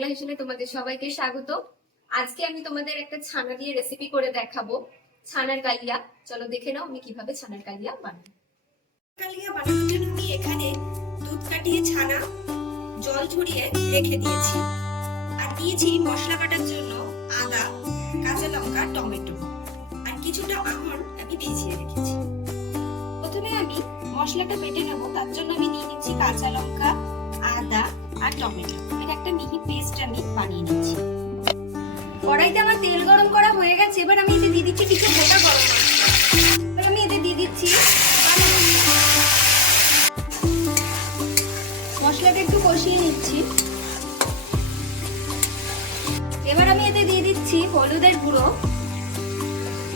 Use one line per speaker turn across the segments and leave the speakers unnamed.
ডাইজেশনে তোমাদের সবাইকে স্বাগত। আজকে আমি তোমাদের একটা ছানা দিয়ে রেসিপি করে দেখাবো, ছানার কালিয়া। চলো দেখে নাও আমি কীভাবে ছানার কালিয়া বানাই।
কালিয়া বানানোর জন্য আমি এখানে দুধ কাটিয়ে ছানা জল ঝরিয়ে রেখে দিয়েছি। আর দিয়েছি মশলা বাটার জন্য আদা, কাঁচা লঙ্কা, টমেটো। আর কিছুটা আমন্ড আমি ভিজিয়ে রেখেছি। প্রথমে আমি মশলাটা বেটে নেব, তার জন্য আমি নিয়ে নিচ্ছি কাঁচা লঙ্কা আর টমেটো। এর একটা মিহি পেস্ট আমি বানিয়ে নিচ্ছি। কড়াইতে আমার তেল গরম করা হয়ে গেছে, এবার আমি এতে দিয়ে দিচ্ছি কিছু গোটা গরম এবার আমি এতে দিয়ে দিচ্ছি মশলাটা একটু কষিয়ে নিচ্ছি। এবার আমি এতে দিয়ে দিচ্ছি হলুদের গুঁড়ো,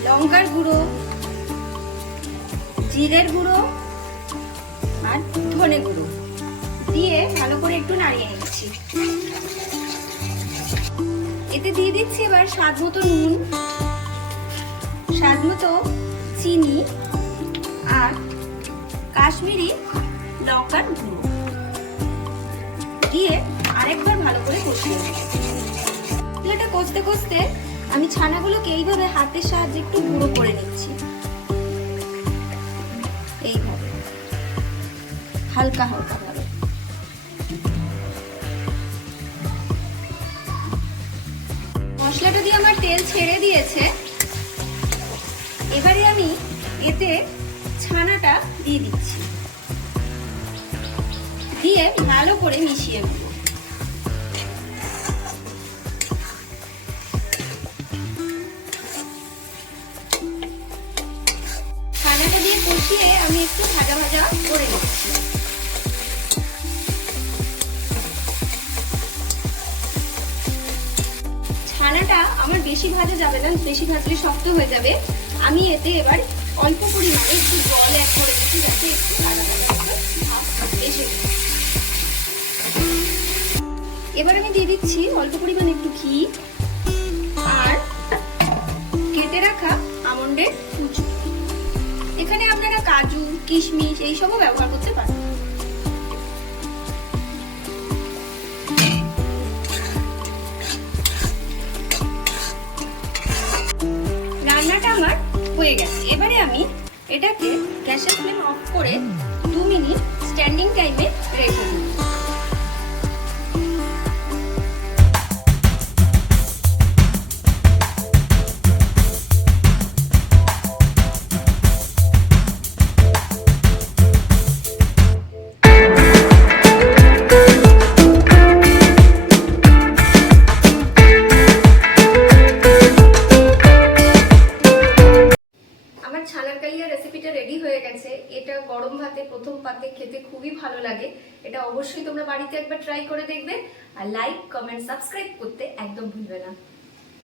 লঙ্কার গুঁড়ো, জিরের গুঁড়ো আর ধনে গুঁড়ো। দিয়ে ভালো করে একটু নাড়িয়ে নিচ্ছি। এতে দিয়ে দিচ্ছি এবার স্বাদ মতো নুন, স্বাদ মতো চিনি আর কাশ্মীরি লঙ্কার গুঁড়ো। দিয়ে আরেকবার ভালো করে কষিয়ে এটা কষতে কষতে আমি ছানাগুলোকে এইভাবে হাতের সাহায্যে একটু গুঁড়ো করে নিচ্ছি। এইভাবে। হালকা হালকা মশলাটা দিয়ে আমার তেল ছেড়ে দিয়েছে। এবারে আমি এতে ছানাটা দিয়ে দিচ্ছি। দিয়ে ভালো করে মিশিয়ে নেব। ছানাটা দিয়ে কষিয়ে আমি একটু ভাজা ভাজা করে নিচ্ছি। ছানাটা আমার বেশি ভাজা যাবে না, বেশি ভাজলে শক্ত হয়ে যাবে। আমি এতে এবার অল্প পরিমাণে একটু জল অ্যাড করে দিচ্ছি যাতে একটু। এবার আমি দিয়ে দিচ্ছি অল্প পরিমাণে একটু ঘি আর কেটে রাখা আমন্ডের কুচু এখানে আপনারা কাজু, কিশমিশ এইসবও ব্যবহার করতে পারেন। আমার হয়ে গেছে। এবারে আমি এটাকে গ্যাসের ফ্লেম অফ করে দু মিনিট স্ট্যান্ডিং টাইমে রেখে দিই
রেসিপিটা রেডি হয়ে গেছে। এটা গরম ভাতে, প্রথম পাতে খেতে খুবই ভালো লাগে। এটা অবশ্যই তোমরা বাড়িতে একবার ট্রাই করে দেখবে। আর লাইক কমেন্ট সাবস্ক্রাইব করতে একদম ভুলবে না।